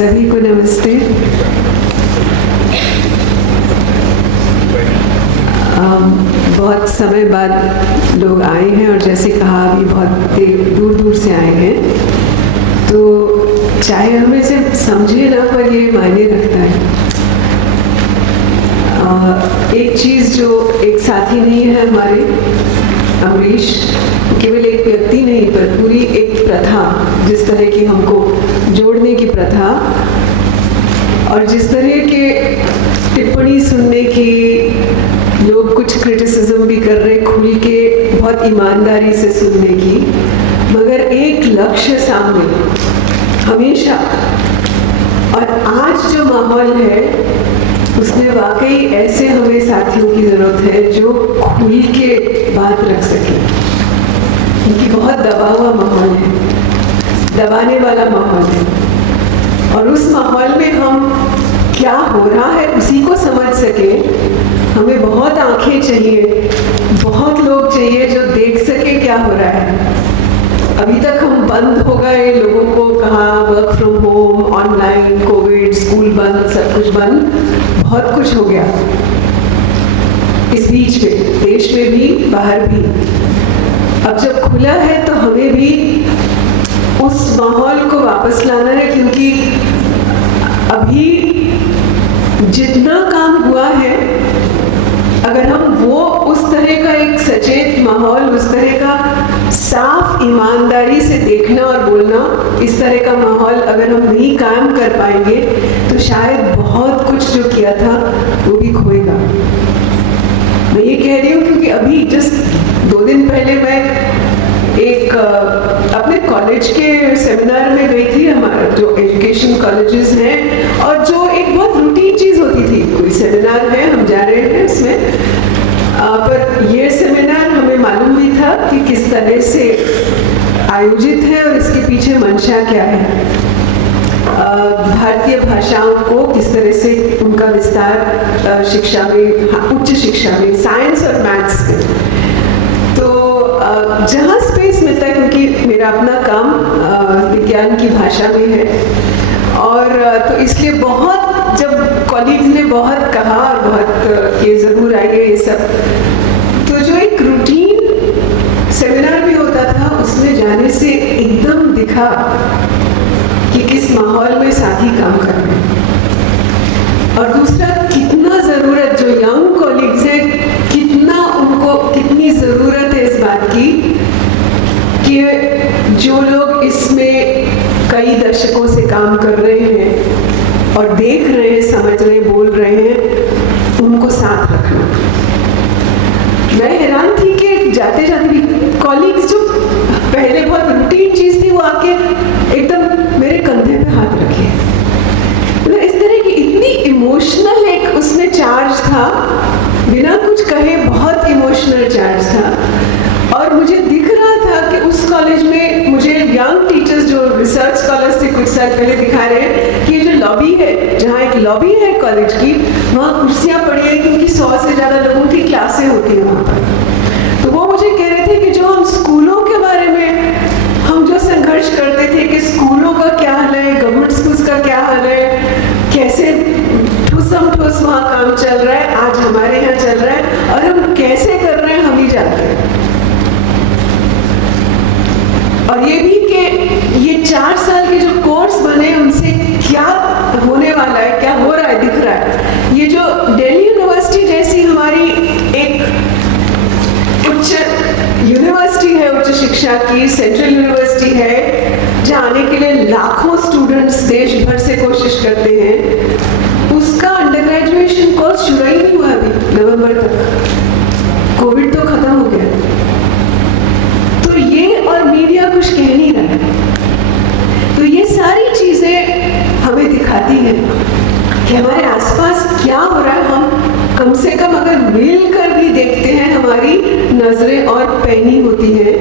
सभी को नमस्ते। बहुत समय बाद लोग आए हैं और जैसे कहा अभी बहुत दूर दूर से आए हैं, तो चाहे हमें सिर्फ समझे ना पर ये मायने रखता है। एक चीज़ जो एक साथी नहीं है हमारे अमरीश, केवल एक व्यक्ति नहीं पर पूरी एक प्रथा, जिस तरह की हमको जोड़ने की प्रथा और जिस तरह के टिप्पणी सुनने की, लोग कुछ क्रिटिसिज्म भी कर रहे खुल के बहुत ईमानदारी से सुनने की, मगर एक लक्ष्य सामने हमेशा। और आज जो माहौल है उसमें वाकई ऐसे हमें साथियों की ज़रूरत है जो खुल के बात रख सके, क्योंकि बहुत दबा हुआ माहौल है, दबाने वाला माहौल है। और उस माहौल में हम क्या हो रहा है उसी को समझ सके, हमें बहुत आंखें चाहिए, बहुत लोग चाहिए जो देख सके क्या हो रहा है। अभी तक हम बंद हो गए, लोगों को कहा work from home, online, Covid, school बंद, सब कुछ बंद, बहुत कुछ हो गया इस बीच में, देश में भी बाहर भी। अब जब खुला है तो हमें भी उस माहौल को वापस लाना है, क्योंकि अभी जितना काम हुआ है, अगर हम वो उस तरह का एक सचेत माहौल, उस तरह का साफ ईमानदारी से देखना और बोलना, इस तरह का माहौल अगर हम नहीं कायम कर पाएंगे तो शायद बहुत कुछ जो किया था वो भी खोएगा। मैं ये कह रही हूँ क्योंकि अभी जस्ट 2 दिन पहले मैं एक अपने कॉलेज के सेमिनार में गई थी, हमारा जो एजुकेशन कॉलेजेस हैं, और जो एक बहुत रूटीन चीज़ होती थी, कोई सेमिनार है, हम जा रहे हैं उसमें, पर ये सेमिनार हमें मालूम भी था कि किस तरह से आयोजित है और इसके पीछे मंशा क्या है। भारतीय भाषाओं को किस तरह से उनका विस्तार शिक्षा में, उच्च शिक्षा में, साइंस और मैथ्स में, तो जहाँ स्पेस मिलता है, क्योंकि मेरा अपना काम विज्ञान की भाषा में है, और तो इसलिए बहुत, जब कॉलीग्स ने बहुत कहा और बहुत ये ज़रूर आइए ये सब, तो जो एक रूटीन सेमिनार भी होता था उसमें जाने से एकदम दिखा कि किस माहौल में साथी काम कर रहे हैं। और दूसरा, कितना ज़रूरत, जो यंग कॉलीग्स हैं, कितना उनको, कितनी ज़रूरत है इस बात की कि जो लोग इसमें कई दशकों से काम कर रहे हैं और देख रहे हैं, समझ रहे हैं, बोल रहे हैं, उनको साथ रखना। मैं हैरान थी कि जाते जाते भी कॉलीग्स, जो पहले बहुत रूटीन चीज़ थी, वो आके एकदम मेरे कंधे पे हाथ रखे। मतलब इस तरह की इतनी इमोशनल एक उसमें चार्ज था, बिना कुछ कहे बहुत इमोशनल चार्ज था। और मुझे दिख रहा था कि उस कॉलेज में मुझे यंग टीचर्स, जो रिसर्च स्कॉलर्स थे, कुछ साल पहले दिखा रहे हैं कि ये जो लॉबी है, जहाँ एक लॉबी है कॉलेज की, वहाँ कुर्सियाँ पड़ी हैं, क्योंकि 100 से ज़्यादा लोगों की क्लासें होती हैं वहाँ पर। तो वो मुझे कह रहे थे कि जो हम स्कूलों के बारे में हम जो संघर्ष करते थे कि स्कूलों का क्या हाल है, गवर्नमेंट स्कूल्स का क्या हाल है, कैसे ठूसम ठूस वहाँ काम चल रहा है, आज हमारे यहाँ चल रहा है, और हम कैसे कर रहे हैं हम ही जानते हैं। और ये भी कि ये 4 साल के जो कोर्स बने, उनसे क्या होने वाला है, क्या हो रहा है, दिख रहा है। ये जो दिल्ली यूनिवर्सिटी जैसी हमारी एक उच्च यूनिवर्सिटी है, उच्च शिक्षा की सेंट्रल यूनिवर्सिटी है, जहाँ आने के लिए लाखों स्टूडेंट्स देश भर से कोशिश करते हैं, उसका अंडर ग्रेजुएशन कोर्स शुरू ही नहीं हुआ अभी नवंबर तक। कोविड तो खत्म हो गया, तो ये और मीडिया कुछ कह नहीं रहा है। तो ये सारी चीज़ें हमें दिखाती हैं कि हमारे आसपास क्या हो रहा है। हम कम से कम अगर मिलकर भी देखते हैं, हमारी नजरें और पैनी होती हैं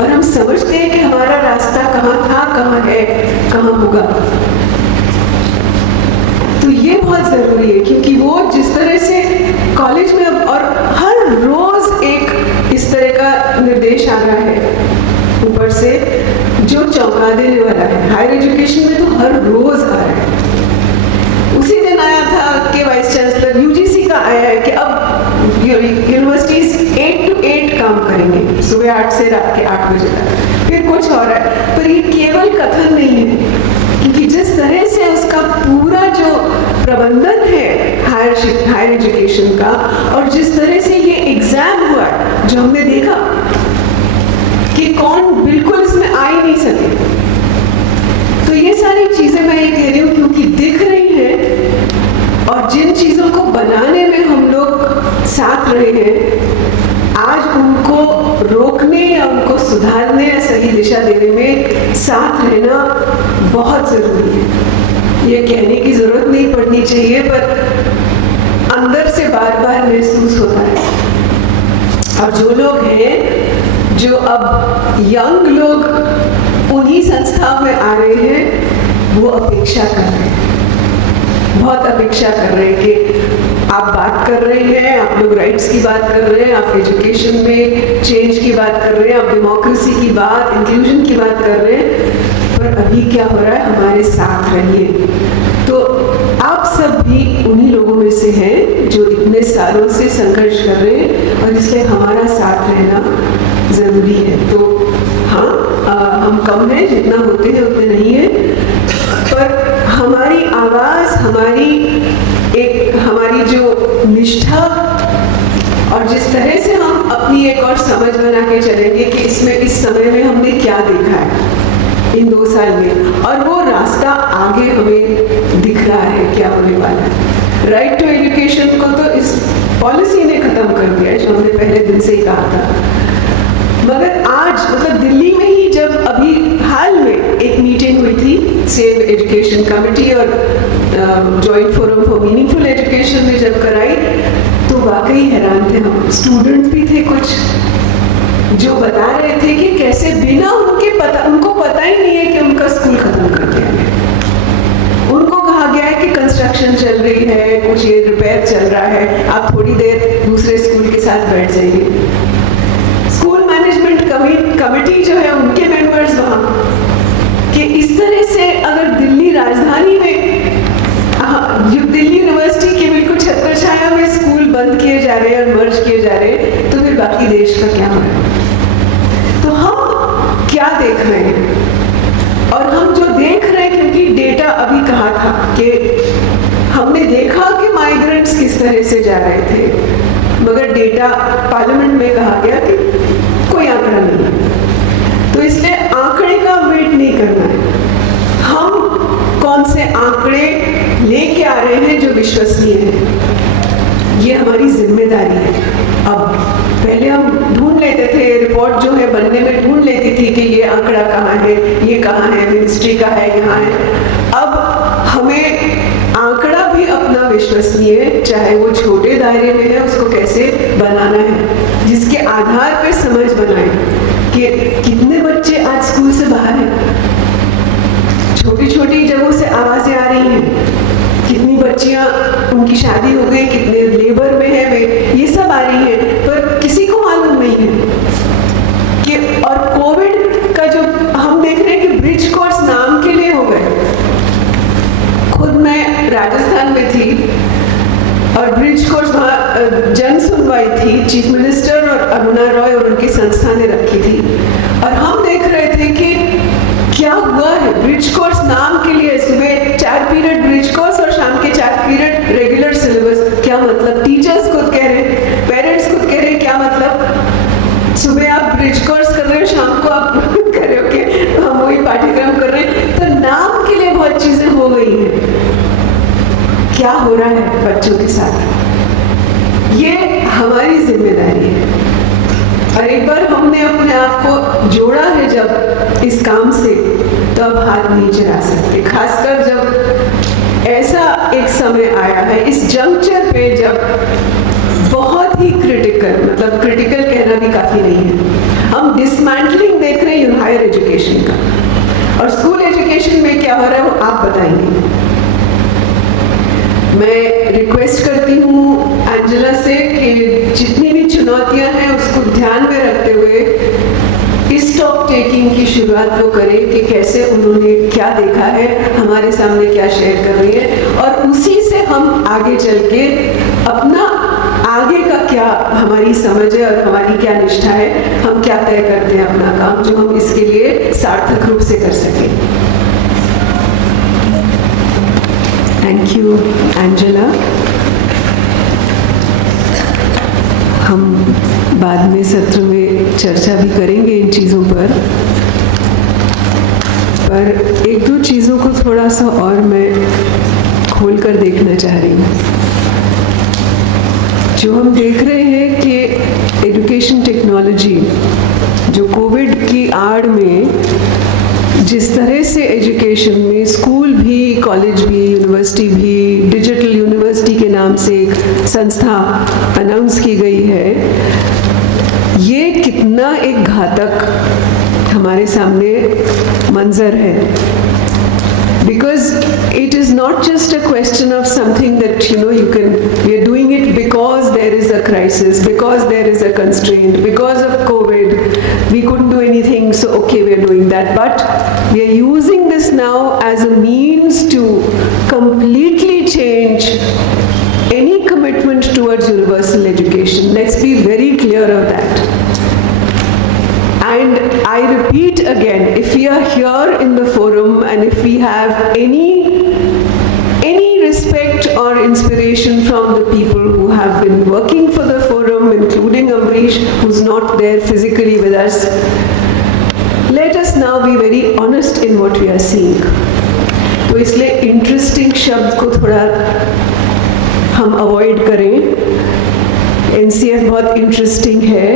और हम समझते हैं कि हमारा रास्ता कहाँ था, कहाँ है, कहाँ होगा। तो ये बहुत ज़रूरी है, क्योंकि वो जिस तरह से कॉलेज में और हर रोज़ एक इस तरह का निर्देश आ रहा है ऊपर से, जो चौंका देने वाला है। हायर एजुकेशन में तो हर रोज़ आ रहा है। सुबह 8 से रात के 8 बजे तक, फिर कुछ और है। पर ये केवल कथन नहीं है, क्योंकि जिस तरह से उसका पूरा जो प्रबंधन है हायर एजुकेशन का, और जिस तरह से ये एग्जाम हुआ जो हमने देखा कि कौन बिल्कुल इसमें आ ही नहीं सके, तो ये सारी चीजें मैं ये कह रही हूँ क्योंकि दिख रही हैं, और जिन चीजों को बनाने में हम लोग साथ रहे हैं, आज उनको रोकने या उनको सुधारने या सही दिशा देने में साथ रहना बहुत जरूरी है। ये कहने की जरूरत नहीं पड़नी चाहिए, पर अंदर से बार बार महसूस होता है। और जो लोग हैं, जो अब यंग लोग उन्हीं संस्थाओं में आ रहे हैं, वो अपेक्षा कर रहे हैं, बहुत अपेक्षा कर रहे हैं कि आप बात कर रहे हैं, आप लोग राइट्स की बात कर रहे हैं, आप एजुकेशन में चेंज की बात कर रहे हैं, आप डेमोक्रेसी की बात, इंक्लूजन की बात कर रहे हैं, पर अभी क्या हो रहा है, हमारे साथ रहिए। तो आप सब भी उन्हीं लोगों में से हैं जो इतने सालों से संघर्ष कर रहे हैं, और इसलिए हमारा साथ रहना ज़रूरी है। तो हाँ, हम कम हैं, जितना होते हैं उतने नहीं हैं, पर हमारी आवाज़, हमारी जो निष्ठा, और जिस तरह से हम अपनी एक और समझ बना के चलेंगे कि इस समय में हमने क्या देखा है इन 2 साल में, और वो रास्ता आगे हमें दिख रहा है क्या होने वाला है। राइट टू एजुकेशन को तो इस पॉलिसी ने ख़त्म कर दिया है, जो हमने पहले दिन से ही कहा था। मगर आज मतलब दिल्ली में ही जब अभी हाल में एक मीटिंग हुई थी सेव एजुकेशन कमेटी और joint forum for meaningful education में जब कराई, तो वाकई हैरान थे हम। स्टूडेंट्स भी थे कुछ जो बता रहे थे कि कैसे बिना उनको पता ही नहीं है कि उनका स्कूल खत्म कर दिया है। उनको कहा गया है कि कंस्ट्रक्शन चल रही है, कुछ ये रिपेयर चल रहा है, आप थोड़ी देर दूसरे स्कूल के साथ बैठ जाइए। स्कूल मैनेजमेंट कमेटी जो है, उनके मेंबर्स वहाँ कि इस तरह से अगर दिल्ली राजधानी में दिल्ली यूनिवर्सिटी के बिल्कुल छत्रछाया में स्कूल बंद किए जा रहे हैं और मर्ज किए जा रहे हैं, तो फिर बाकी देश का क्या होगा। तो हम क्या देख रहे हैं, और हम जो देख रहे हैं, क्योंकि डेटा अभी कहा था कि हमने देखा कि माइग्रेंट्स किस तरह से जा रहे थे, मगर डेटा पार्लियामेंट में कहा गया कि कोई आंकड़ा नहीं है, तो इसलिए आंकड़े का वेट नहीं करना है। हम कौन से आंकड़े लेके आ रहे हैं जो विश्वसनीय है, ये हमारी जिम्मेदारी है। अब पहले हम ढूंढ लेते थे, रिपोर्ट जो है बनने में ढूंढ लेती थी कि ये आंकड़ा कहाँ है, ये कहाँ है, मिनिस्ट्री का है, यहाँ है। अब हमें आंकड़ा भी अपना विश्वसनीय, चाहे वो छोटे दायरे में है, उसको कैसे बनाना है, जिसके आधार पे समझ बनाए कि कितने बच्चे आज स्कूल से बाहर हैं, छोटी छोटी जगहों से आवाज़ें आ रही हैं, कितनी बच्चियां उनकी शादी हो गई, कितने लेबर में है वे, ये सब आ रही है, पर किसी को मालूम नहीं है कि। और कोविड का जो हम देख रहे हैं कि ब्रिज कोर्स नाम के लिए हो गए। खुद मैं राजस्थान में थी और ब्रिज कोर्स वहाँ जन सुनवाई थी, चीफ मिनिस्टर और अरुणा रॉय और उनकी संस्था ने रखी थी, और हम देख रहे थे कि क्या हुआ है। ब्रिज कोर्स नाम के लिए सुबह 4 पीरियड ब्रिज कोर्स और शाम के 4 पीरियड रेगुलर सिलेबस। क्या मतलब? टीचर्स खुद कह रहे हैं, पेरेंट्स खुद कह रहे हैं, क्या मतलब सुबह आप ब्रिज कोर्स कर रहे हो, शाम को आप कह रहे हो कि हम वही पाठ्यक्रम कर रहे हैं। तो नाम के लिए बहुत चीजें हो गई हैं। क्या हो रहा है बच्चों के साथ, ये हमारी जिम्मेदारी है। और एक बार हमने अपने आप को जोड़ा है जब इस काम से, तो अब हाथ नहीं चला सकते। खासकर जब ऐसा एक समय आया है इस जंक्चर पे, जब बहुत ही क्रिटिकल, मतलब क्रिटिकल कहना भी काफी नहीं है, हम डिसमेंटलिंग देख रहे हैं हायर एजुकेशन का। और स्कूल एजुकेशन में क्या हो रहा है वो आप बताएंगे। मैं रिक्वेस्ट करती हूँ एंजेला से कि जितनी भी चुनौतियां हैं उसको ध्यान में रखते हुए इस टॉक टेकिंग की शुरुआत वो करें कि कैसे उन्होंने क्या देखा है, हमारे सामने क्या शेयर कर रही है, और उसी से हम आगे चल के अपना आगे का क्या हमारी समझ है और हमारी क्या निष्ठा है, हम क्या तय करते हैं अपना काम, जो हम इसके लिए सार्थक रूप से कर सकें। Thank you Angela. हम बाद में सत्र में चर्चा भी करेंगे इन चीज़ों पर एक दो चीज़ों को थोड़ा सा और मैं खोल कर देखना चाह रही हूँ। जो हम देख रहे हैं कि एजुकेशन टेक्नोलॉजी जो कोविड की आड़ में जिस तरह से एजुकेशन में स्कूल भी, कॉलेज भी, यूनिवर्सिटी भी, डिजिटल यूनिवर्सिटी के नाम से एक संस्था अनाउंस की गई है, ये कितना एक घातक हमारे सामने मंजर है। Because it is not just a question of something that we are doing it because there is a crisis, because there is a constraint, because of COVID, we couldn't do anything, so okay, we are doing that. But we are using this now as a means to completely change any commitment towards universal education. Let's be very clear of that. And I repeat again, if we are here in the forum and if we have any respect or inspiration from the people who have been working for the forum, including Amrish, who's not there physically with us, let us now be very honest in what we are seeing. तो इसलिए interesting शब्द को थोड़ा हम avoid करें। NCF बहुत interesting है,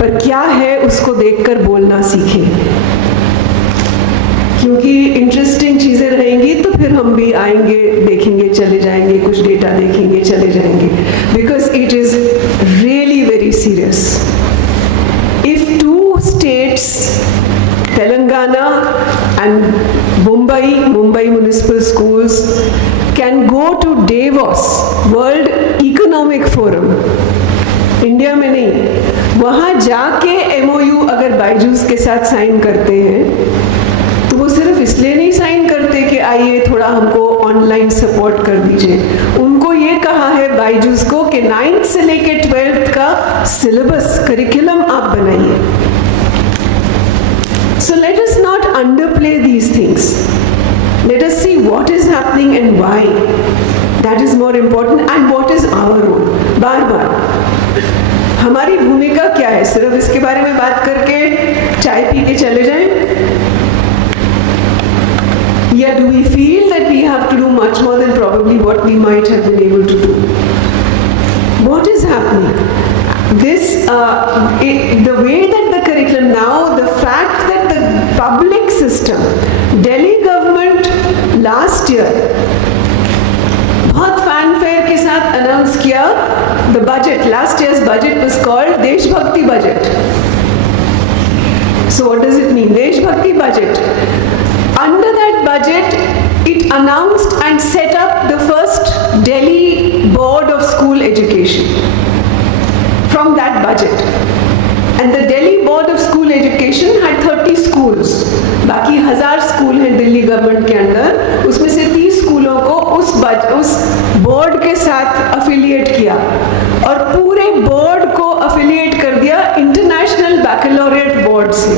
पर क्या है उसको देखकर बोलना सीखें, क्योंकि इंटरेस्टिंग चीज़ें रहेंगी तो फिर हम भी आएंगे, देखेंगे, चले जाएंगे, कुछ डेटा देखेंगे, चले जाएंगे, because it is really very serious. If 2 states, Telangana and Mumbai municipal schools can go to Davos, World Economic Forum, India में नहीं, वहाँ जाके MOU अगर बायजूस के साथ साइन करते हैं तो वो सिर्फ इसलिए नहीं साइन करते कि आइए थोड़ा हमको ऑनलाइन सपोर्ट कर दीजिए। उनको ये कहा है बायजूस को कि 9th से लेके 12th का सिलेबस, करिकुलम आप बनाइए। So let us not underplay these things. Let us see what is happening and why. That is more important, and what is our role. बार हमारी भूमिका क्या है? सिर्फ इसके बारे में बात करके चाय पी के चले जाएं? या do we feel that we have to do much more than probably what we might have been able to do? What is happening? The way that the curriculum now, the fact that the public system, Delhi government last year बहुत fanfare के साथ announce किया the budget. Last year's budget was called देशभक्ति budget. So what does it mean? देशभक्ति budget. Under that budget, it announced and set up the first Delhi Board of School Education from that budget. And the Delhi Board of School Education had 30 schools. बाकी 1000 school हैं Delhi government के अंदर, उसमें से 30 स्कूलों को उस बोर्ड के साथ अफिलिएट किया और पूरे बोर्ड को अफिलिएट कर दिया इंटरनेशनल बैकलॉरेट बोर्ड से,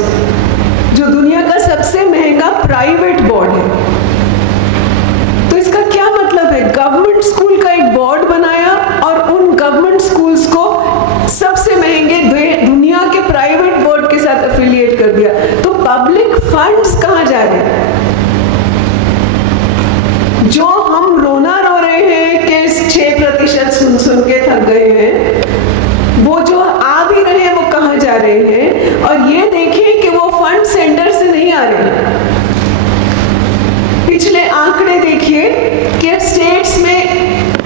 जो दुनिया का सबसे महंगा प्राइवेट बोर्ड है। तो इसका क्या मतलब है? गवर्नमेंट स्कूल का एक बोर्ड बनाया और उन गवर्नमेंट स्कूल्स को सबसे महंगे दुनिया के प्राइवेट बोर्ड के साथ अफिलिएट कर दिया। तो पब्लिक फंड्स कहाँ जा रहे हैं? जो हम रोना रो रहे हैं कि 6% सुन के थक गए हैं, वो जो आ भी रहे हैं वो कहाँ जा रहे हैं? और ये देखिए कि वो फंड सेंटर से नहीं आ रहे हैं। पिछले आंकड़े देखिए कि स्टेट्स में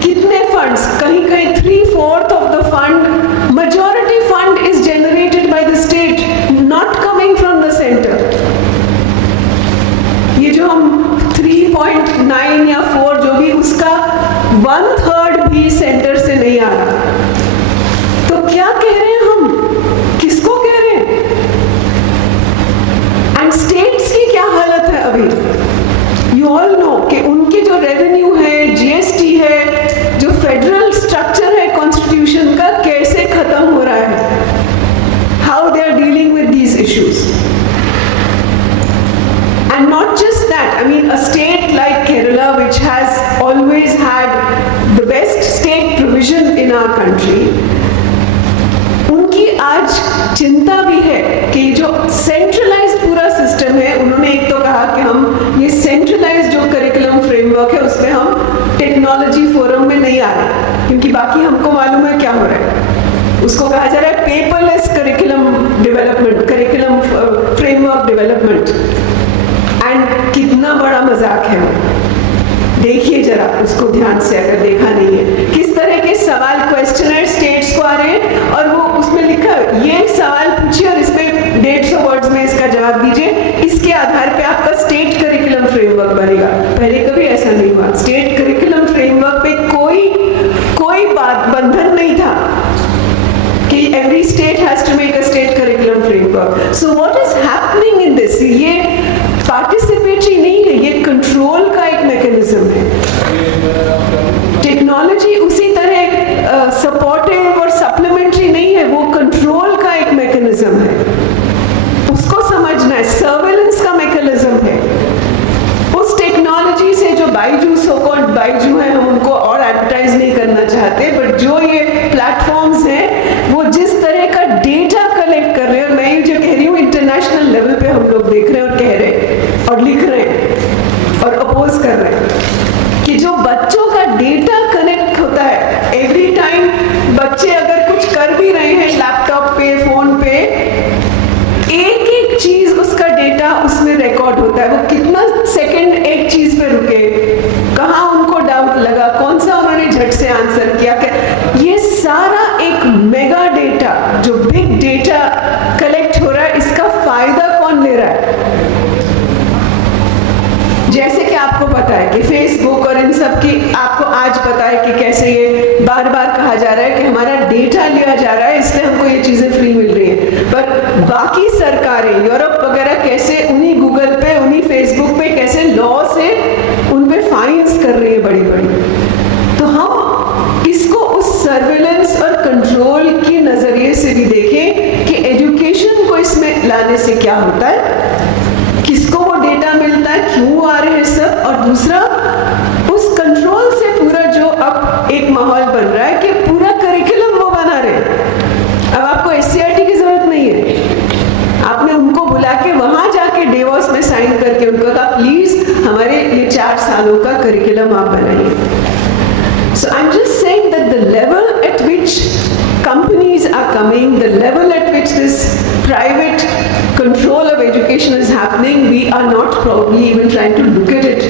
कितने फंड्स, कहीं 3/4 of the fund, majority fund is generated by the state, not coming from the center. ये जो हम 3.9 या 4 जो भी, उसका 1/3 भी सेंटर से नहीं आ रहा। तो क्या कह रहे हैं हम? किसको कह रहे हैं? एंड स्टेट्स की क्या हालत है अभी? यू ऑल नो कि उनके जो रेवेन्यू है, GST है, जो फेडरल स्ट्रक्चर है कॉन्स्टिट्यूशन का, चिंता भी है कि जो सेंट्रलाइज्ड पूरा सिस्टम है, उन्होंने एक तो कहा कि हम ये सेंट्रलाइज्ड जो करिकुलम फ्रेमवर्क है उसमें हम टेक्नोलॉजी फोरम में नहीं आ रहे, क्योंकि बाकी हमको मालूम है क्या हो रहा है। उसको कहा जा रहा है paperless curriculum development, curriculum framework development, and कितना बड़ा मजाक है वो। देखिए जरा उसको ध्यान से, अगर देखा नहीं है, किस तरह के सवाल क्वेश्चनर स्टेट्स को आ रहे हैं और वो उसमें लिखा ये सवाल पूछिए और इसमें 150 वर्ड्स में इसका जवाब दीजिए, इसके आधार पे आपका स्टेट करिकुलम फ्रेमवर्क बनेगा। पहले कभी ऐसा नहीं हुआ। स्टेट करिकुलम फ्रेमवर्क पे कोई बात बंधन नहीं था कि every state has to make a state curriculum framework. So what is happening in this? ये पार्टिसिपेटरी नहीं है, ये कंट्रोल का एक मैकेनिज्म है। टेक्नोलॉजी उसी तरह सपोर्टिव और सप्लीमेंट्री नहीं है, वो कंट्रोल का एक मैकेनिज्म है। उसको समझना है, सर्वेलेंस का मैकेनिज्म है। उस टेक्नोलॉजी से जो बाइजू, सो कॉल्ड बाइजू है, हम उनको और एडवर्टाइज नहीं करना चाहते, बट जो ये प्लेटफॉर्म्स हैं वो जिस तरह का डेटा कलेक्ट कर रहे हैं, और मैं ये जो कह रही हूँ इंटरनेशनल लेवल पे हम लोग देख रहे हैं और कह रहे हैं और लिख रहे हैं और अपोज कर रहे हैं कि जो बच्चों का डेटा कनेक्ट होता है, एवरी टाइम बच्चे अगर कुछ कर भी रहे हैं लैपटॉप पे, फोन पे, एक एक चीज उसका डेटा उसमें रिकॉर्ड होता है। वो कितना सेकंड एक चीज पे रुके, कहाँ उनको डाउट लगा, कौन सा उन्होंने झट से आंसर किया, ये सारा एक मेगा डेटा, जो बिग डेटा कलेक्ट हो रहा है, इसका फायदा कौन ले रहा है? जैसे कि आपको पता है कि फेसबुक और इन सब की, आपको आज पता है कि कैसे ये बार बार कहा जा रहा है कि हमारा डेटा लिया जा रहा है, इसलिए हमको ये चीजें फ्री मिल रही हैं। पर बाकी सरकारें यूरोप वगैरह कैसे उन्हीं गूगल पे, उन्हीं फेसबुक पे कैसे लॉ से उन पे फाइन्स कर रही है बड़ी बड़ी। तो हम इसको उस सर्वेलेंस और कंट्रोल के नजरिए से भी देखें कि एजुकेशन को इसमें लाने से क्या होता है, किसको वो डेटा मिलता है, क्यों आ रहे हैं सब, और दूसरा उस कंट्रोल से पूरा जो अब एक माहौल बन रहा है कि पूरा करिकुलम वो बना रहे हैं। अब आपको एससीईआरटी की जरूरत नहीं है, आपने उनको बुला के वहां जाके डेवॉस में साइन करके उनको कहा प्लीज हमारे ये 4 सालों का करिकुलम आप बनाइए। So I'm just saying that the level at which companies are coming, the level at which this private control of education is happening, we are not probably even trying to look at it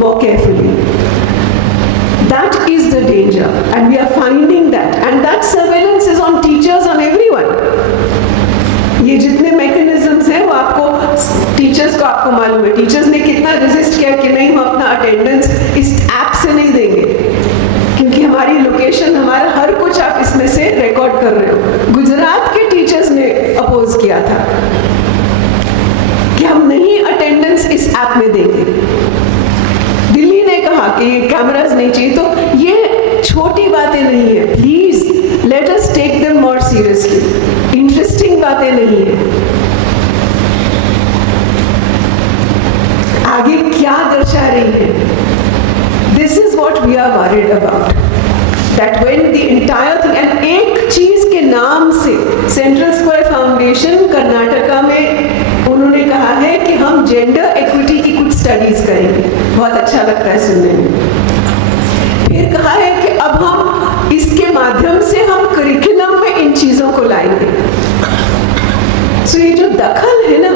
more carefully. That is the danger, and we are finding that, and that surveillance is on teachers, on everyone. ये जितने mechanisms हैं वो आपको, teachers को आपको मालूम है, teachers ने कितना रेजिस्ट किया कि नहीं हम अपना अटेंडेंस इस ऐप से नहीं देंगे, क्योंकि हमारी लोकेशन, हमारा हर कुछ आप इसमें से रिकॉर्ड कर रहे हो। गुजरात के टीचर्स ने अपोज किया था कि हम नहीं अटेंडेंस इस ऐप में देंगे। दिल्ली ने कहा कि ये कैमरास नहीं चाहिए। तो ये छोटी बातें नहीं है, please let us take them more seriously. Interesting बातें नहीं है। आगे क्या दर्शा रही है? This is what we are worried about. That when the entire thing, and एक चीज के नाम से सेंट्रल स्क्वायर फाउंडेशन कर्नाटका में उन्होंने कहा है कि हम जेंडर इक्विटी की कुछ स्टडीज करेंगे। बहुत अच्छा लगता है सुनने में। फिर कहा है कि अब हम इसके माध्यम से हम करिकुलम में इन चीजों को लाएंगे। सो ये जो दखल है ना,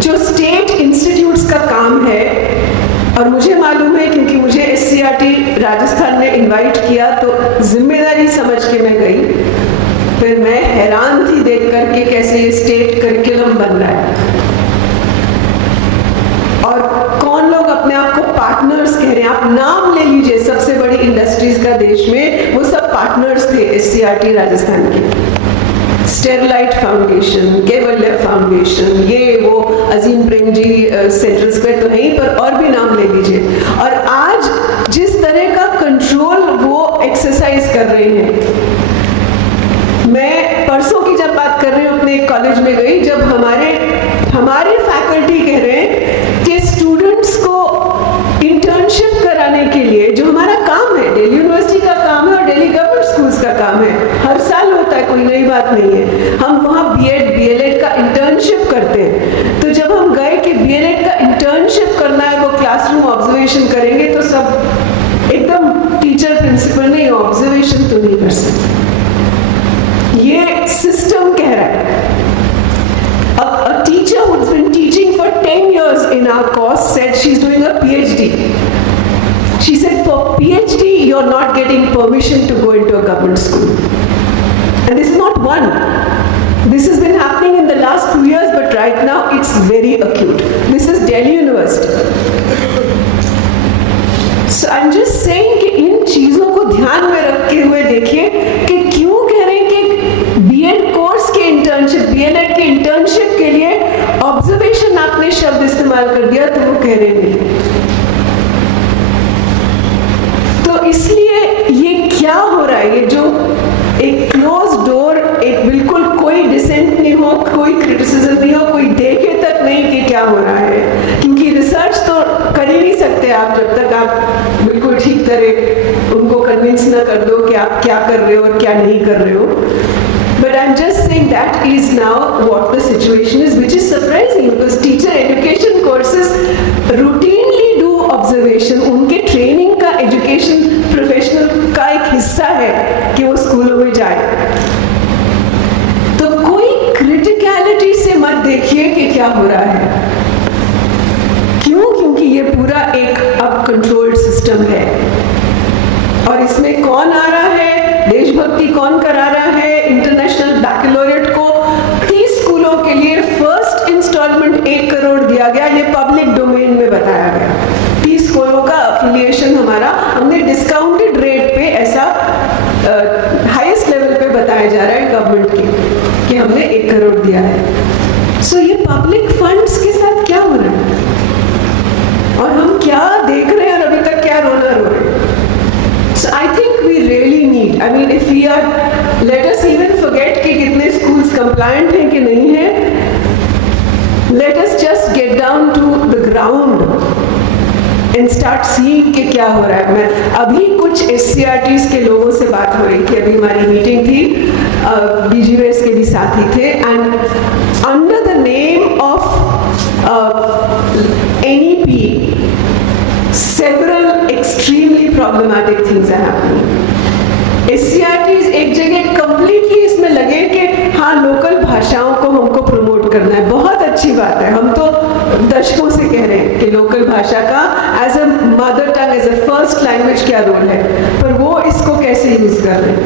जो स्टेट इंस्टीट्यूट्स का काम है, और मुझे मालूम है क्योंकि मुझे एससीईआरटी राजस्थान ने इनवाइट किया तो जिम्मेदारी समझ के मैं गई। फिर मैं हैरान थी देख कर के कैसे ये स्टेट करिकुलम बन रहा है, और कौन लोग अपने आप को पार्टनर्स कह रहे हैं। आप नाम ले लीजिए, सबसे बड़ी इंडस्ट्रीज का देश में वो सब पार्टनर्स थे एससीईआरटी राजस्थान के। स्टेरलाइट फाउंडेशन, केवल्य फाउंडेशन, ये वो अजीम प्रेम जी सेंट्रल स्क्वायर तो नहीं, पर और भी नाम ले लीजिए। और आज जिस तरह का कंट्रोल वो एक्सरसाइज कर रहे हैं, मैं परसों की जब बात कर रही हूँ अपने एक कॉलेज में गई, जब हमारे फैकल्टी कह रहे हैं कि स्टूडेंट्स को इंटर्नशिप कराने के लिए, जो हमारा काम है, दिल्ली यूनिवर्सिटी का काम है और दिल्ली गवर्नमेंट स्कूल्स का काम है, हर साल होता है, कोई नई बात नहीं है। हम वहाँ बीएड बीएलएड का इंटर्नशिप करते हैं। तो जब हम गए कि बीएलएड का इंटर्नशिप करना है, वो क्लासरूम ऑब्जर्वेशन करेंगे, तो सब एकदम टीचर प्रिंसिपल नहीं, ऑब्जर्वेशन तो नहीं कर सकते, ये सिस्टम कह रहा है। A teacher who's been teaching for 10 years in our course said she's doing a PhD. She said for PhD you're not getting permission to go into a government school. And this is not one. This has been happening in the last 2 years, but right now it's very acute. This is Delhi University. So I'm just saying कि इन चीज़ों को ध्यान में रखते हुए देखिए कि क्यों कह रहे हैं कि बीएड कोर्स के इंटर्नशिप, बीएलएड के इंटर्नशिप के लिए ऑब्जर्वेशन आपने शब्द इस्तेमाल कर दिया, तो वो कह रहे हैं। तो इसलिए ये क्या हो रहा है, ये जो एक क्लोज डोर, एक बिल्कुल कोई डिसेंट नहीं हो, कोई क्रिटिसिज्म नहीं हो, कोई देखे तक नहीं कि क्या हो रहा है, क्योंकि रिसर्च तो कर ही नहीं सकते आप जब तक आप बिल्कुल ठीक तरह उनको कन्विंस ना कर दो कि आप क्या कर रहे हो और क्या नहीं कर रहे हो। But I'm just saying that is now what the situation is, which is surprising because teacher education courses routinely do observation. उनके ट्रेनिंग का एजुकेशन प्रोफेशनल का एक हिस्सा है कि वो स्कूलों में जाए। तो कोई क्रिटिकलिटी से मत देखिए कि क्या हो रहा है, क्यों? क्योंकि ये पूरा एक अब कंट्रोल्ड सिस्टम है और इसमें कौन आ रहा है, देशभक्ति कौन करा रहा है, इंटरनेशनल बैकलॉरेट को 30 स्कूलों के लिए फर्स्ट इंस्टॉलमेंट 1 करोड़ दिया गया, ये पब्लिक डोमेन में बताया गया। 30 स्कूलों का अफिलिएशन हमारा, हमने डिस्काउंटेड रेट पे ऐसा हाईएस्ट लेवल पे बताया जा रहा है गवर्नमेंट की कि हमने 1 करोड़ दिया है। सो ये पब्लिक फंड्स के साथ क्या हो रहा है और हम क्या देख रहे हैं और अभी तक क्या रोना रो रहे हैं। So I think we really need, I mean if we are, let us even forget कि कितने schools compliant हैं कि नहीं हैं, let us just get down to the ground and start seeing कि क्या हो रहा है। मैं अभी कुछ SCRTs के लोगों से बात हो रही थी, अभी हमारी मीटिंग थी, BGVS के भी साथी थे, and under the name of NEP several extremely problematic things are happening. SCRTs एक जगह completely इसमें लगे कि हाँ लोकल भाषाओं को हमको प्रमोट करना है, बहुत अच्छी बात है, हम तो दशकों से कह रहे हैं कि लोकल भाषा का as a mother tongue, as a first language क्या रोल है, पर वो इसको कैसे यूज कर रहे हैं।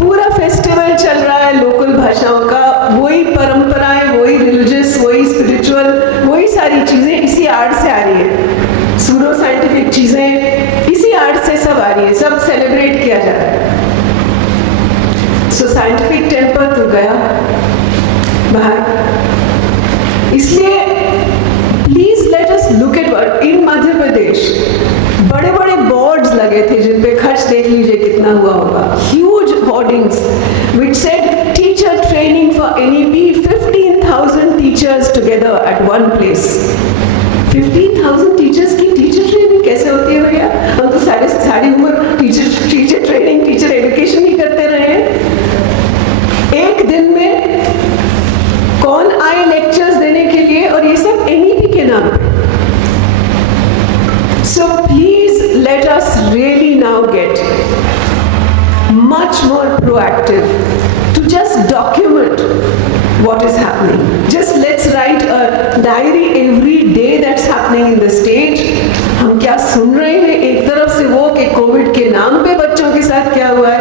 पूरा फेस्टिवल चल रहा है लोकल भाषाओं का, वही परंपराएं, वही रिलीजियस, वही स्पिरिचुअल, वही सारी चीजें इसी आर्ट से आ रही है, सूडो साइंटिफिक चीजें इसी आर्ट से सब आ रही है, सब सेलिब्रेट किया जा रहा है। सो साइंटिफिक टेम्पर तो गया बाहर। इसलिए please let us look at word in Madhya Pradesh, बड़े बड़े बोर्ड्स लगे थे जिन पे खर्च देख लीजिए कितना हुआ होगा, huge hoardings which said teacher training for NEP, 15,000 teachers together at one place। 15,000 teachers की टीचर ट्रेनिंग कैसे होती है भैया? हम तो सारी उम्र टीचर ट्रेनिंग, टीचर एजुकेशन ही करते रहे हैं। एक दिन में कौन आए लेक्चर्स देने के लिए, और ये सब NEP के नाम पे। So please let us really now get much more proactive to just document what is happening. Just let's write a diary every day that's happening in the state. हम क्या सुन रहे हैं, एक तरफ से वो कि कोविड के नाम पे बच्चों के साथ क्या हुआ है,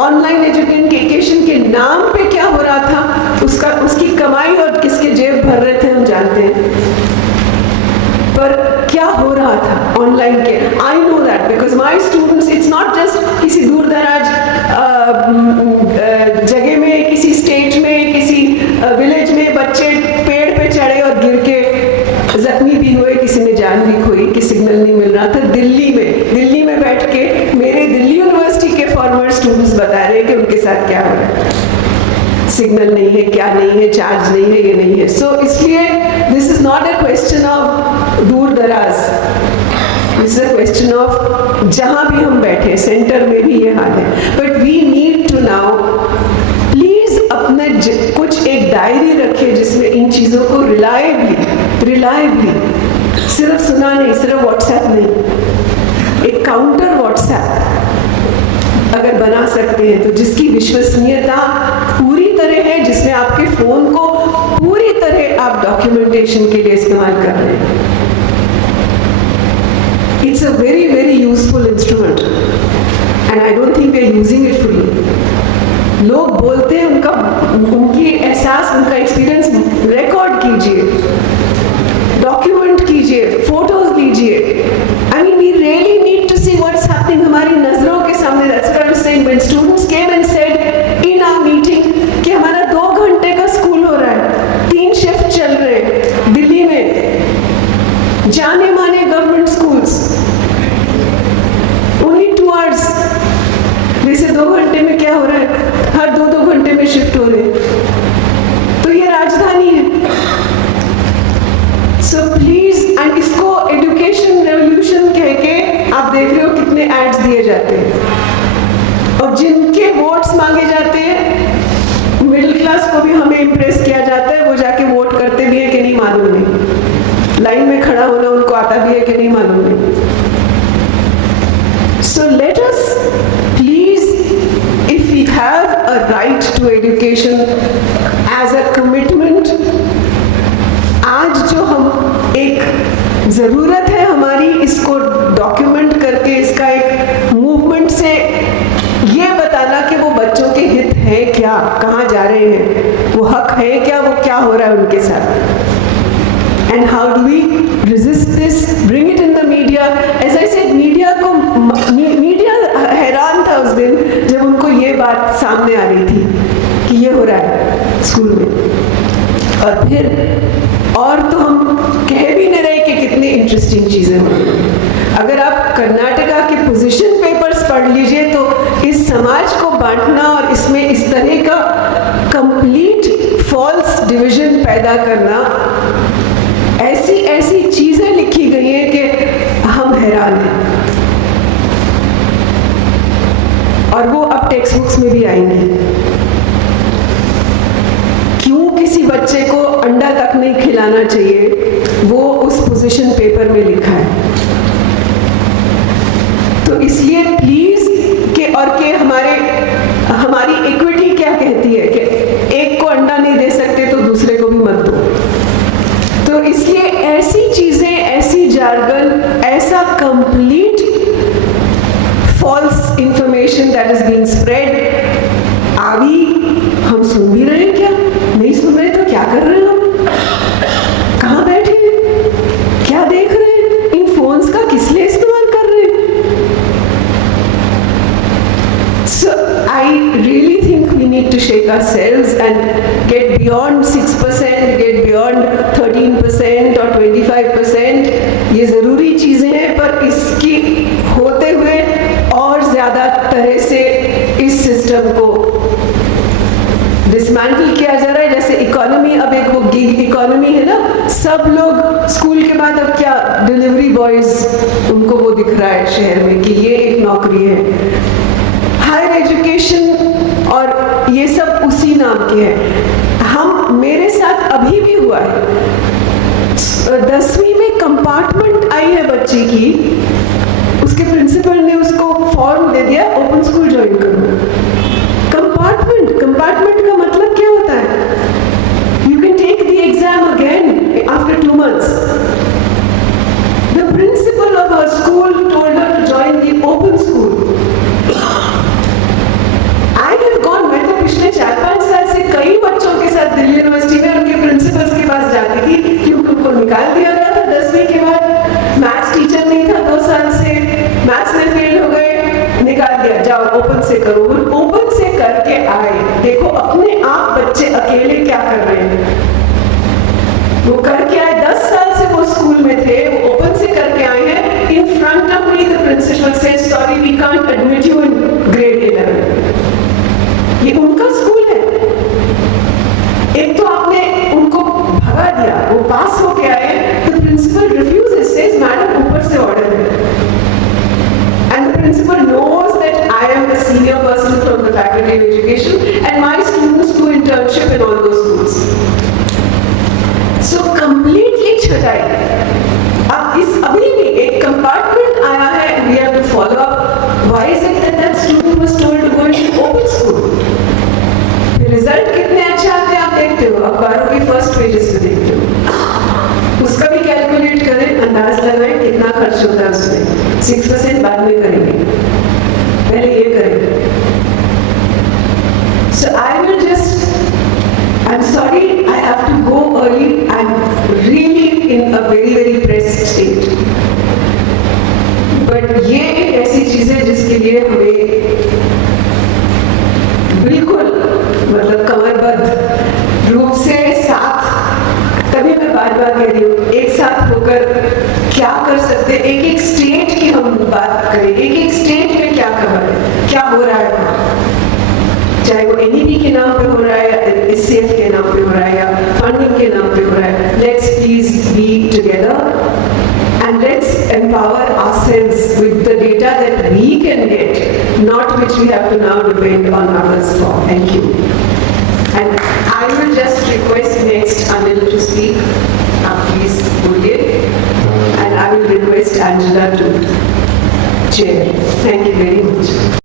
ऑनलाइन एजुकेशन के नाम पे क्या हो रहा था, उसकी कमाई और किसके जेब भर रहे थे हम जानते हैं, पर क्या हो रहा था ऑनलाइन के। I know that because my students, it's not just किसी दूर दराज जगह में, किसी स्टेट में, किसी विलेज में बच्चे पेड़ पे चढ़े और गिर के जख्मी भी हुए, किसी ने जान भी खोई कि सिग्नल नहीं मिल रहा था। दिल्ली में बैठ के मेरे दिल्ली यूनिवर्सिटी के फॉर्मर स्टूडेंट्स बता रहे हैं कि उनके साथ क्या हो रहा है, सिग्नल नहीं है, क्या नहीं है, चार्ज नहीं है, ये नहीं है। सो इसलिए this is not a question of दूर दराज, this is a question of जहां भी हम बैठे, सेंटर में भी ये हाल है, but we need now, please अपने कुछ एक डायरी रखिए जिसमें इन चीजों को रिलायबली सिर्फ सुना नहीं, सिर्फ व्हाट्सएप नहीं, एक काउंटर व्हाट्सएप अगर बना सकते हैं तो जिसकी विश्वसनीयता पूरी तरह है, जिसमें आपके फोन को पूरी तरह आप डॉक्यूमेंटेशन के लिए इस्तेमाल कर रहे हैं। It's a very, very useful instrument, and I don't think we are using it fully. लोग बोलते हैं, उनकी एहसास, उनका एक्सपीरियंस रिकॉर्ड कीजिए, डॉक्यूमेंट कीजिए, फोटोज लीजिए। I mean, we really need to see what's happening हमारी नजरों के सामने। That's what I was saying when students came and said in our meeting कि हमारा 2 घंटे का स्कूल हो रहा है, 3 शिफ्ट चल रहे हैं दिल्ली में, जाने माने गवर्नमेंट स्कूल्स, ओनली 2 आवर्स। जैसे 2 घंटे में क्या हो रहा है, हर 2-2 घंटे में शिफ्ट हो रहे हैं। तो ये राजधानी है। सो प्लीज, एंड इसको एजुकेशन रेवोल्यूशन कह के आप देख रहे हो कितने एड्स दिए जाते हैं, और जिनके वोट्स मांगे जाते हैं, मिडिल क्लास को भी हमें इम्प्रेस किया जाता है, वो जाके वोट करते भी है कि नहीं मालूम नहीं, लाइन में खड़ा होना उनको आता भी है कि नहीं मालूम नहीं। So let us please, if we have a right to education as a commitment, आज जो हम एक ज़रूरत है हमारी, इसको डॉक्यूमेंट करके इसका एक मूवमेंट से ये बताना कि वो बच्चों के हित है क्या, कहाँ जा रहे हैं, वो हक है क्या, वो क्या हो रहा है उनके साथ। And how do we resist this? Bring it in the media. As I said, media हैरान था उस दिन जब उनको ये बात सामने आ रही थी कि ये हो रहा है स्कूल में। और फिर और तो हम कह भी नहीं रहे कि कितनी इंटरेस्टिंग चीज़ें हैं। अगर आप कर्नाटका के पोजीशन पेपर्स पढ़ लीजिए तो इस समाज को बांटना और इसमें इस तरह का कंप्लीट फॉल्स डिवीजन पैदा करना, ऐसी चीजें लिखी गई हैं कि हम हैरान हैं, और वो अब टेक्स्ट बुक्स में भी आएंगी। क्यों किसी बच्चे को अंडा तक नहीं खिलाना चाहिए, वो उस पोजीशन पेपर में लिखा है। तो इसलिए प्लीज के हमारी इक्विटी क्या कहती है कि एक को अंडा नहीं दे सकते तो दूसरे को भी मत दो। तो इसलिए ऐसी चीजें, ऐसी जार्गन, ऐसा complete false information that is being spread, अभी हम सुन भी रहे हैं क्या, नहीं सुन रहे तो क्या कर रहे हैं हम, कहाँ बैठे हैं, क्या देख रहे हैं, इन फोन्स का किस लिए इस्तेमाल कर रहे हैं। So I really think we need to shake ourselves and get beyond 6%, get beyond 13% और 25%। ये ज़रूरी चीज़ें हैं, पर इसकी होते हुए और ज़्यादा तरह से इस सिस्टम को डिसमेंटल किया जा रहा है। जैसे इकोनॉमी, अब एक वो गिग इकोनॉमी है ना, सब लोग स्कूल के बाद अब क्या डिलीवरी बॉयज, उनको वो दिख रहा है शहर में कि ये एक नौकरी है। हायर एजुकेशन और ये सब उसी नाम के हैं। मेरे साथ अभी भी हुआ है, 10वीं में कंपार्टमेंट आई है बच्ची की, उसके प्रिंसिपल ने उसको फॉर्म दे दिया, ओपन स्कूल ज्वाइन करो। कंपार्टमेंट का मतलब क्या होता है, you can take the exam again after 2 months। The principal of her school told her to join the open school. मैं तो पिछले 4-5 साल से कई बच्चों के साथ दिल्ली यूनिवर्सिटी में उनके प्रिंसिपल्स के पास जाती थी, क्योंकि उनको निकाल दिया गया था 10वीं के बाद। 6% बाद में करेंगे, पहले ये करेंगे. So I will just, I'm sorry I have to go early. I'm really in a very, very pressed state. But ये एक ऐसी चीज है जिसके लिए हमें बिल्कुल मतलब कमरबद्ध रूप से साथ, तभी मैं बार बार कह रही हूँ, एक साथ होकर क्या कर सकते, एक एक स्टेट की हम बात करें, एक एक स्टेट में क्या कर रहा है, क्या हो रहा है, चाहे वो NEP के नाम पे हो रहा है या SCF के नाम पे हो रहा है या फंडिंग के नाम पे हो रहा है. Let's please be together and let's empower ourselves with the data that we can get, not which we have to now depend on others for. Thank you. And I will just request next Anil to speak. Please, Bolliye. And I will request Angela to chair. Thank you very much.